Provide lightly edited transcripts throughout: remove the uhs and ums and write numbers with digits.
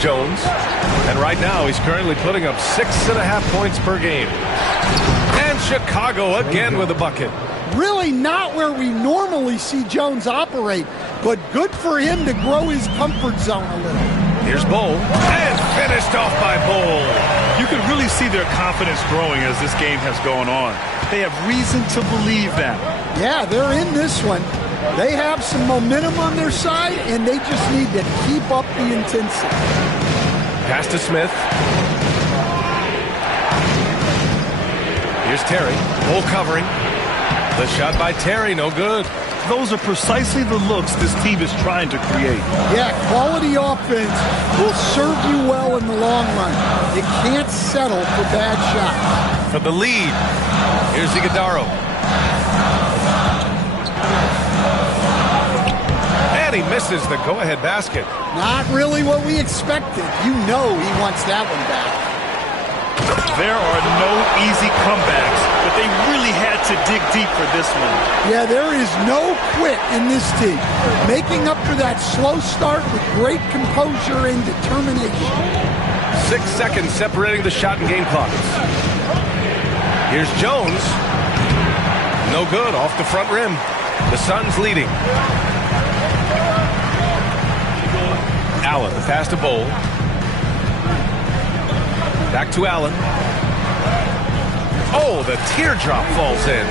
Jones. And right now he's currently putting up 6.5 points per game. And Chicago again with a bucket. Really not where we normally see Jones operate, but good for him to grow his comfort zone a little. Here's Bol, and finished off by Bol. You can really see their confidence growing as this game has gone on. They have reason to believe that. Yeah, they're in this one. They have some momentum on their side, and they just need to keep up the intensity. Pass to Smith. Here's Terry. Bol covering. The shot by Terry, no good. Those are precisely the looks this team is trying to create. Yeah, quality offense will serve you well in the long run. You can't settle for bad shots. For the lead, here's Iguodaro. And he misses the go-ahead basket. Not really what we expected. You know he wants that one back. There are no easy comebacks, but they really had to dig deep for this one. Yeah, there is no quit in this team. Making up for that slow start with great composure and determination. 6 seconds separating the shot and game clocks. Here's Jones. No good, off the front rim. The Suns leading. Allen, the pass to Bol. Back to Allen. Oh, the teardrop falls in.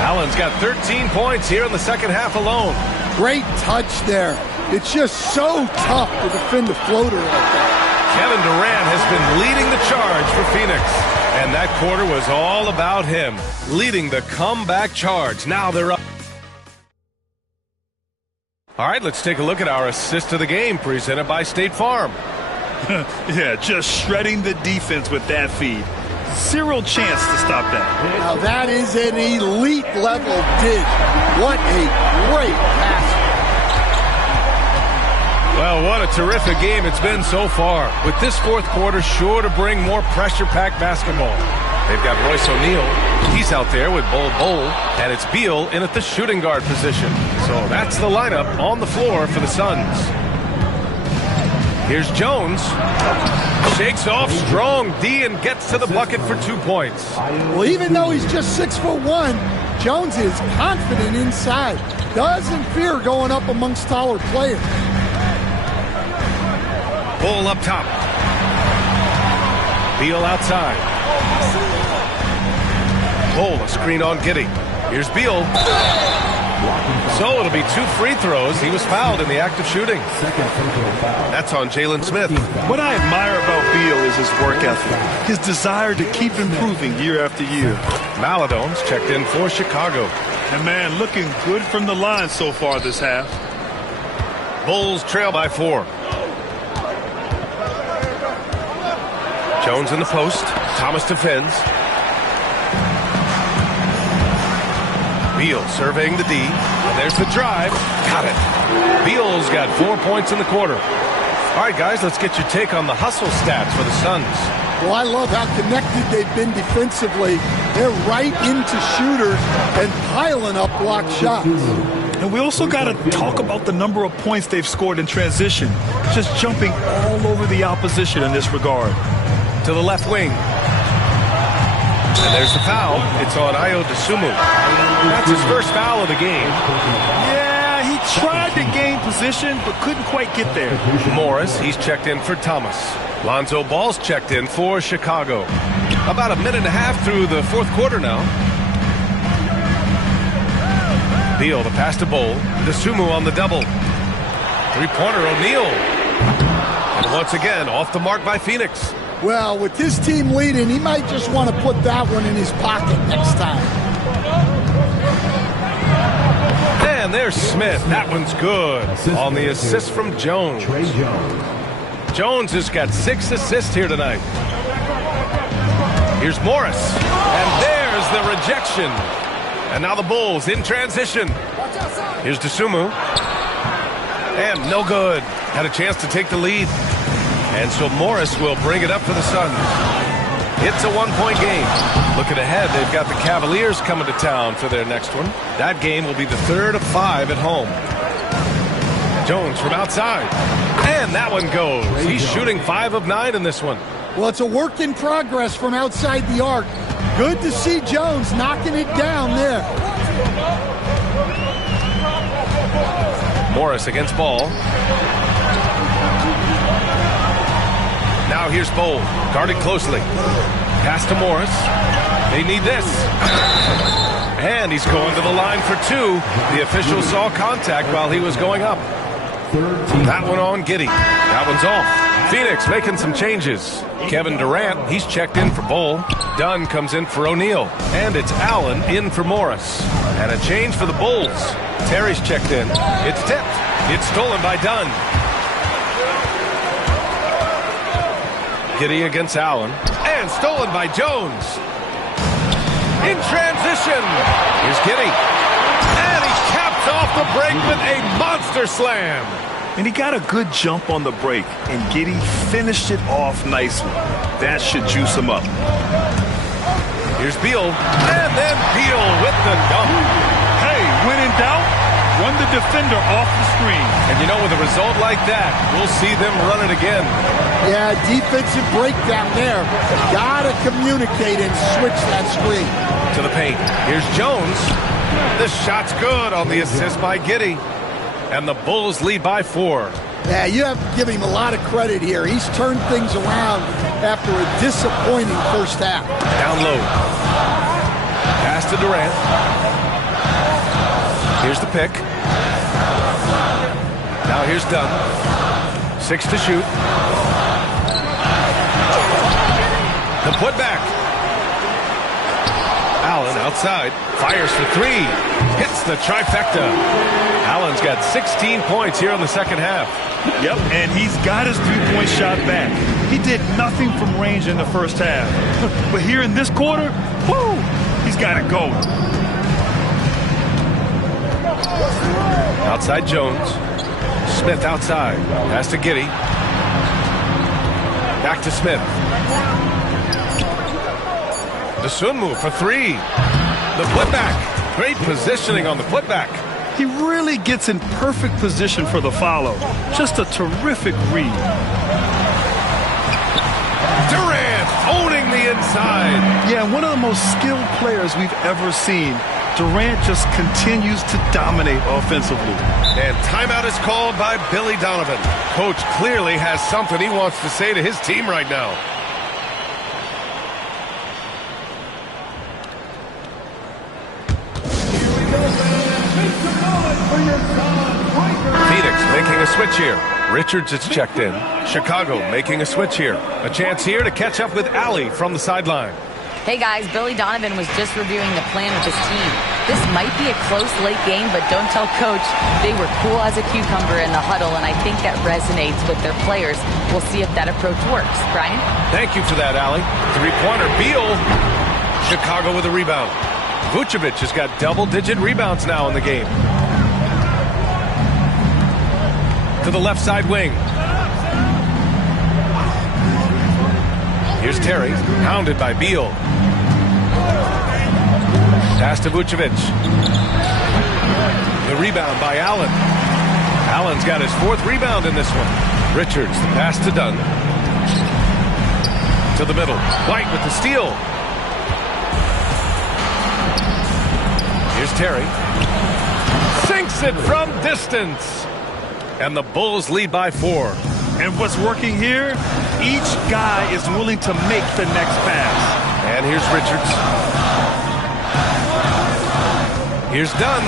Allen's got 13 points here in the second half alone. Great touch there. It's just so tough to defend a floater like that. Kevin Durant has been leading the charge for Phoenix. And that quarter was all about him, leading the comeback charge. Now they're up. All right, let's take a look at our assist of the game presented by State Farm. Yeah, just shredding the defense with that feed. Zero chance to stop that. Now that is an elite level dig. What a great pass. Well, what a terrific game it's been so far. With this fourth quarter sure to bring more pressure-packed basketball. They've got Royce O'Neal. He's out there with Bol, and it's Beal in at the shooting guard position. So that's the lineup on the floor for the Suns. Here's Jones. Shakes off strong D and gets to the bucket for 2 points. Well, even though he's just 6'1", Jones is confident inside. Doesn't fear going up amongst taller players. Bol up top. Beal outside. Bol, a screen on Giddey. Here's Beal. So it'll be 2 free throws. He was fouled in the act of shooting. That's on Jalen Smith. What I admire about Beal is his work ethic, his desire to keep improving year after year. Maladone's checked in for Chicago. And man, looking good from the line so far this half. Bulls trail by 4. Jones in the post. Thomas defends. Beal surveying the D. And there's the drive. Got it. Beal's got 4 points in the quarter. All right, guys, let's get your take on the hustle stats for the Suns. Well, I love how connected they've been defensively. They're right into shooters and piling up blocked shots. And we also got to talk about the number of points they've scored in transition. Just jumping all over the opposition in this regard. To the left wing. And there's the foul. It's on Ayo Dosunmu. That's his first foul of the game. Yeah, he tried to gain position, but couldn't quite get there. Morris, he's checked in for Thomas. Lonzo Ball's checked in for Chicago. About a minute and a half through the fourth quarter now. Beal, the pass to Bol. Dosunmu on the double. Three-pointer, O'Neal. And once again, off the mark by Phoenix. Well, with his team leading, he might just want to put that one in his pocket next time. And there's Smith. That one's good. On the assist from Jones. Jones has got 6 assists here tonight. Here's Morris. And there's the rejection. And now the Bulls in transition. Here's Dosunmu. And no good. Had a chance to take the lead. And so Morris will bring it up for the Suns. It's a 1-point game. Looking ahead, they've got the Cavaliers coming to town for their next one. That game will be the third of 5 at home. Jones from outside. And that one goes. He's shooting 5 of 9 in this one. Well, it's a work in progress from outside the arc. Good to see Jones knocking it down there. Morris against Ball. Now here's Bol, guarded closely. Pass to Morris. They need this. And he's going to the line for 2. The official saw contact while he was going up. That one on Giddey. That one's off. Phoenix making some changes. Kevin Durant, he's checked in for Bol. Dunn comes in for O'Neal. And it's Allen in for Morris. And a change for the Bulls. Terry's checked in. It's tipped. It's stolen by Dunn. Giddey against Allen. And stolen by Jones. In transition. Here's Giddey. And he caps off the break with a monster slam. And he got a good jump on the break, and Giddey finished it off nicely. That should juice him up. Here's Beal, and then Beal with the dunk. Hey, when in doubt, run the defender off the screen. And you know, with a result like that, we'll see them run it again. Yeah, defensive breakdown there. Gotta communicate and switch that screen. To the paint. Here's Jones. This shot's good on the assist by Giddey. And the Bulls lead by 4. Yeah, you have to give him a lot of credit here. He's turned things around after a disappointing first half. Down low. Pass to Durant. Here's the pick. Now here's Dunn. 6 to shoot. The putback. Allen outside. Fires for 3. Hits the trifecta. Allen's got 16 points here in the second half. Yep, and he's got his three-point shot back. He did nothing from range in the first half. But here in this quarter, whoo, he's got it going. Outside Jones. Smith outside. Pass to Giddey. Back to Smith. Dosunmu for 3. The putback. Great positioning on the putback. He really gets in perfect position for the follow. Just a terrific read. Durant owning the inside. Yeah, one of the most skilled players we've ever seen. Durant just continues to dominate offensively. And timeout is called by Billy Donovan. Coach clearly has something he wants to say to his team right now. Phoenix making a switch here. Richards is checked in. Chicago making a switch here. A chance here to catch up with Allie from the sideline. Hey guys, Billy Donovan was just reviewing the plan with his team. This might be a close late game, but don't tell coach. They were cool as a cucumber in the huddle, and I think that resonates with their players. We'll see if that approach works. Brian? Thank you for that, Allie. Three-pointer, Beal. Chicago with a rebound. Vucevic has got double-digit rebounds now in the game. To the left side wing. Here's Terry, hounded by Beal. Pass to Vucevic. The rebound by Allen. Allen's got his 4th rebound in this one. Richards, the pass to Dunn. To the middle. White with the steal. Here's Terry. Sinks it from distance. And the Bulls lead by 4. And what's working here? Each guy is willing to make the next pass. And here's Richards. Here's Dunn.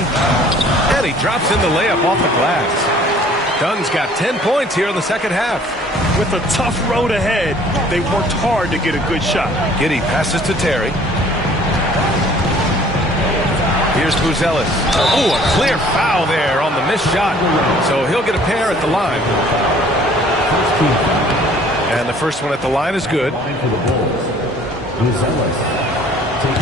And he drops in the layup off the glass. Dunn's got 10 points here in the second half. With a tough road ahead, they worked hard to get a good shot. Giddey passes to Terry. Here's Buzelis. Oh, a clear foul there on the missed shot. So he'll get a pair at the line. And the first one at the line is good.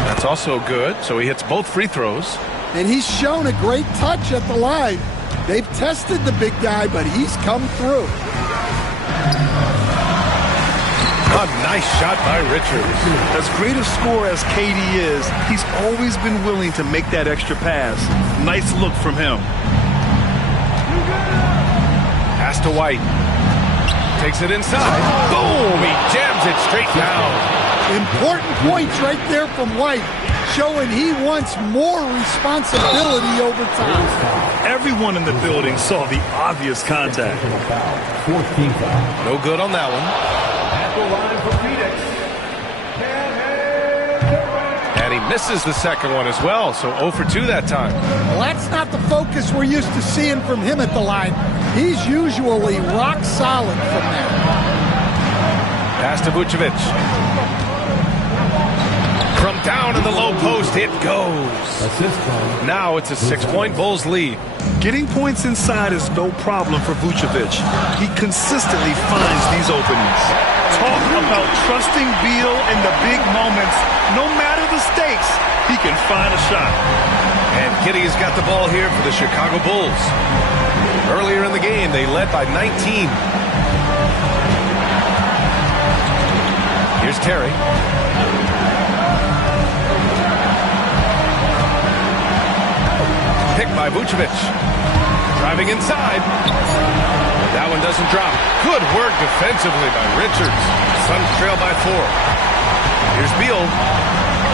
That's also good. So he hits both free throws. And he's shown a great touch at the line. They've tested the big guy, but he's come through. A nice shot by Richards. As great a scorer as KD is, he's always been willing to make that extra pass. Nice look from him. Pass to White. Takes it inside. Boom! He jams it straight down. Important points right there from White, showing he wants more responsibility over time. Everyone in the building saw the obvious contact. No good on that one. At the line for Phoenix, And he misses the second one as well, so 0 for 2 that time. Well, that's not the focus we're used to seeing from him at the line. He's usually rock solid from there. Pass to Vucevic. From down in the low post, it goes. Now it's a 6-point Bulls lead. Getting points inside is no problem for Vucevic. He consistently finds these openings. Talk about trusting Beal in the big moments. No matter the stakes, he can find a shot. And Giddey's got the ball here for the Chicago Bulls. Earlier in the game, they led by 19. Here's Terry. Picked by Vucevic. Driving inside. That one doesn't drop. Good work defensively by Richards. Suns trail by 4. Here's Beal.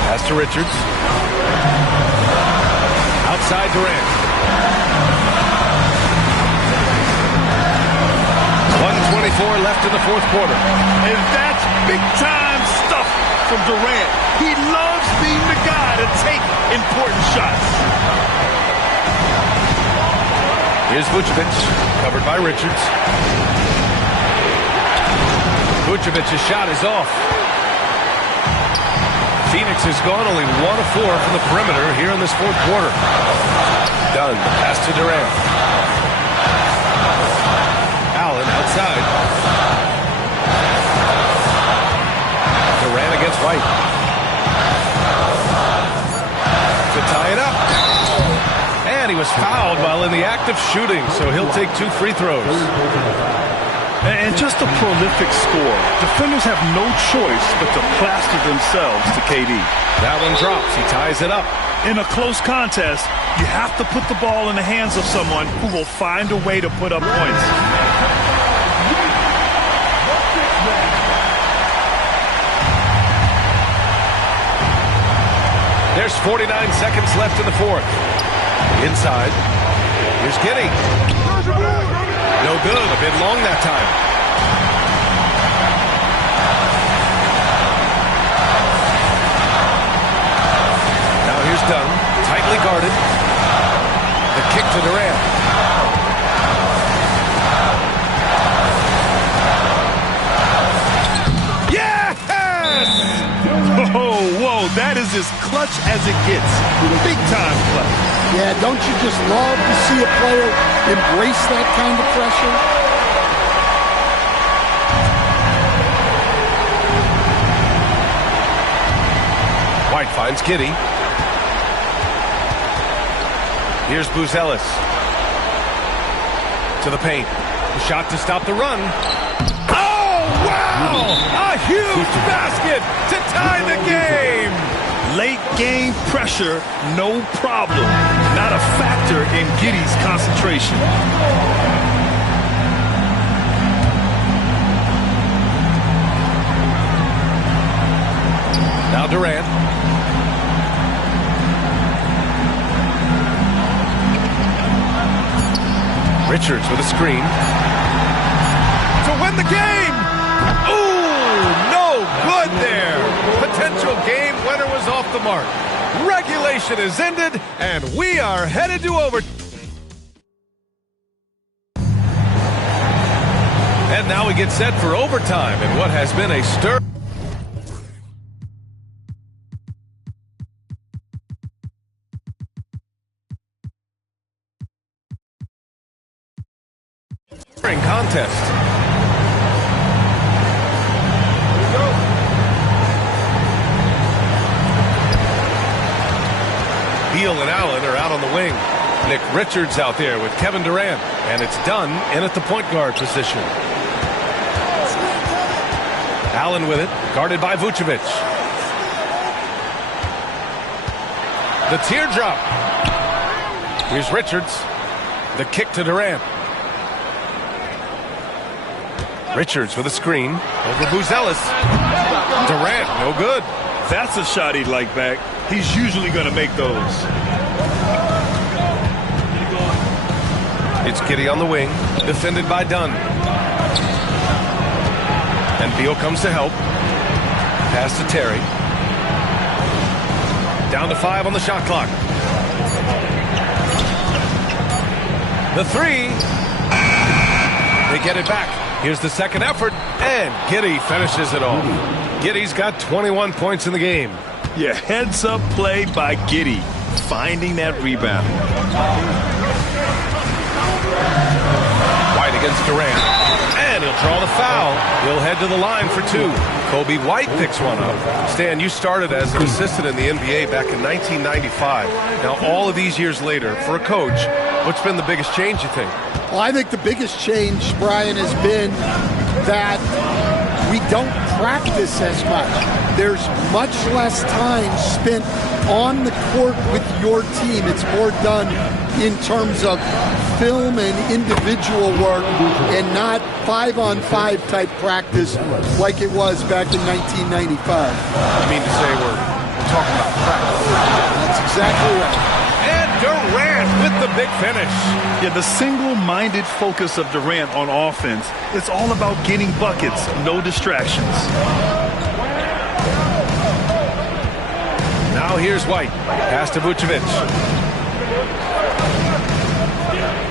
Pass to Richards. Outside Durant. 1:24 left in the fourth quarter. And that's big-time stuff from Durant. He loves being the guy to take important shots. Here's Vucevic, covered by Richards. Vucevic's shot is off. Phoenix has gone only 1 of 4 from the perimeter here in this fourth quarter. Dunn, pass to Durant. Allen outside. Durant against White. To tie it up. And he was fouled while in the act of shooting, so he'll take 2 free throws. And just a prolific score. Defenders have no choice but to plaster themselves to KD. That one drops. He ties it up. In a close contest, you have to put the ball in the hands of someone who will find a way to put up points. There's 49 seconds left in the fourth. Inside. Here's Giddey. No good. A bit long that time. Now here's Dunn. Tightly guarded. The kick to Durant. Yes! Oh, whoa, that is as clutch as it gets. Big time clutch. Yeah, don't you just love to see a player embrace that kind of pressure? White finds Giddey. Here's Buzelis. To the paint. The shot to stop the run. Oh, wow! A huge basket to tie the game! Late game pressure, no problem. Not a factor in Giddey's concentration. Now Durant. Richards with a screen. To win the game! Ooh, no good there. Potential game winner was off the mark. Regulation is ended, and we are headed to overtime. And now we get set for overtime in what has been a stirring contest. Beal and Allen are out on the wing. Nick Richards out there with Kevin Durant. And it's Dunn in at the point guard position. Allen with it, guarded by Vucevic. The teardrop. Here's Richards. The kick to Durant. Richards with a screen. Over Buzelis. Durant, no good. That's a shot he'd like back. He's usually going to make those. It's Giddey on the wing, defended by Dunn. And Beal comes to help. Pass to Terry. Down to 5 on the shot clock. The three. They get it back. Here's the second effort, and Giddey finishes it off. Giddey's got 21 points in the game. Yeah, heads-up play by Giddey, finding that rebound. White against Durant, and he'll draw the foul. He'll head to the line for 2. Kobe White picks one up. Stan, you started as an assistant in the NBA back in 1995. Now, all of these years later, for a coach, what's been the biggest change, you think? Well, I think the biggest change, Brian, has been that we don't practice as much. There's much less time spent on the court with your team. It's more done in terms of film and individual work and not 5-on-5 type practice like it was back in 1995. You mean to say we're talking about practice? That's exactly right. And Durant with the big finish. Yeah, the single-minded focus of Durant on offense, it's all about getting buckets, no distractions. Now here's White. Pass to Vucevic.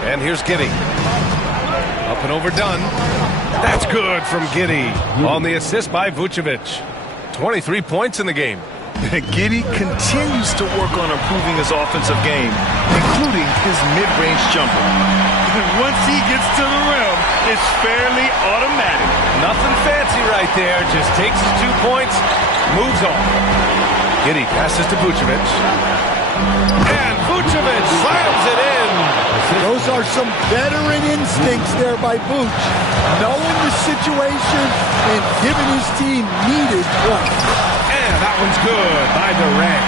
And here's Giddey. Up and over Dunn. That's good from Giddey on the assist by Vucevic. 23 points in the game. Giddey continues to work on improving his offensive game, including his mid-range jumper. And once he gets to the rim, it's fairly automatic. Nothing fancy right there. Just takes his 2 points, moves on. Giddey passes to Vucevic. And Vucevic slams it in. Those are some veteran instincts there by Vooch, knowing the situation and giving his team needed points. And that one's good by Durant.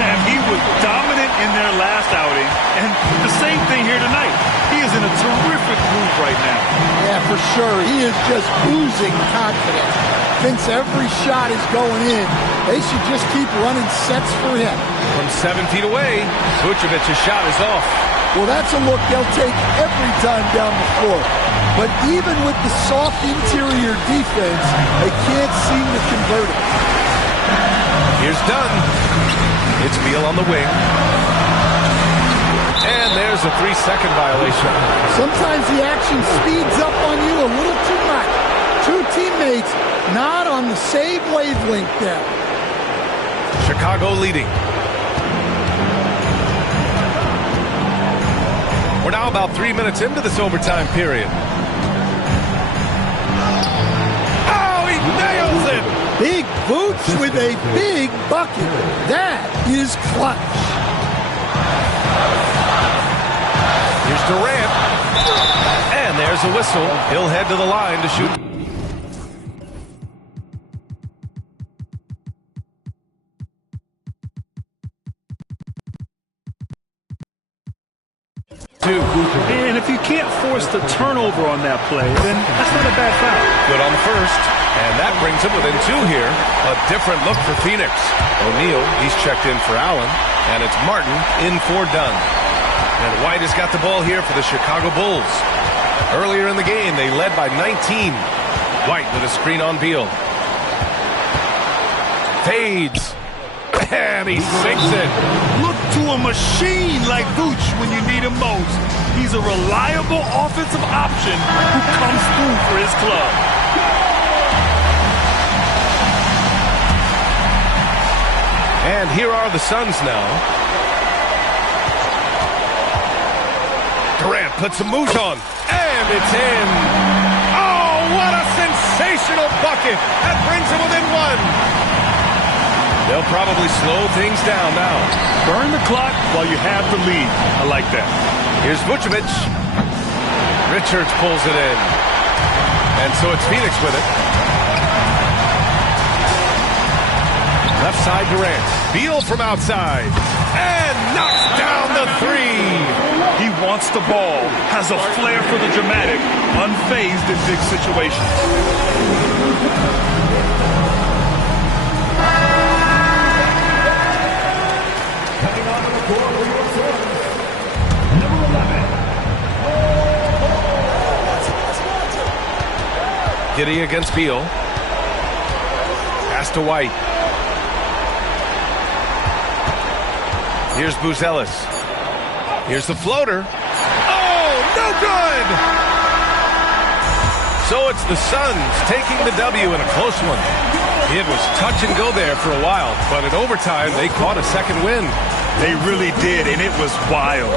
And he was dominant in their last outing, and the same thing here tonight. He is in a terrific groove right now. Yeah, for sure. He is just oozing confidence. Thinks every shot is going in. They should just keep running sets for him. From 7 feet away, Vucevic's shot is off. Well, that's a look they'll take every time down the floor. But even with the soft interior defense, they can't seem to convert it. Here's Dunn. It's Beal on the wing. And there's a 3-second violation. Sometimes the action speeds up on you a little too much. Two teammates not on the same wavelength there. Chicago leading. We're now about 3 minutes into this overtime period. Oh, he nails it! Big Vooch with a big bucket. That is clutch. Here's Durant. And there's a whistle. He'll head to the line to shoot. And if you can't force the turnover on that play, then that's not a bad foul. Good on the first. And that brings him within 2 here. A different look for Phoenix. O'Neal, he's checked in for Allen. And it's Martin in for Dunn. And White has got the ball here for the Chicago Bulls. Earlier in the game, they led by 19. White with a screen on Beal. Fades. And he sinks it. Look to a machine like Vooch when you need him most. He's a reliable offensive option who comes through for his club. And here are the Suns now. Durant puts some moves on. And it's in. Oh, what a sensational bucket. That brings him within 1. They'll probably slow things down now. Burn the clock while you have the lead. I like that. Here's Vucevic. Richards pulls it in. And so it's Phoenix with it. Left side Durant. Beal from outside. And knocks down the 3. He wants the ball, has a flair for the dramatic, unfazed in big situations. Coming onto the court for your Sooners, number 11. Giddey against Beal. Pass to White. Here's Buzelis. Here's the floater. Oh, no good! So it's the Suns taking the W in a close one. It was touch and go there for a while, but in overtime, they caught a second win. They really did, and it was wild.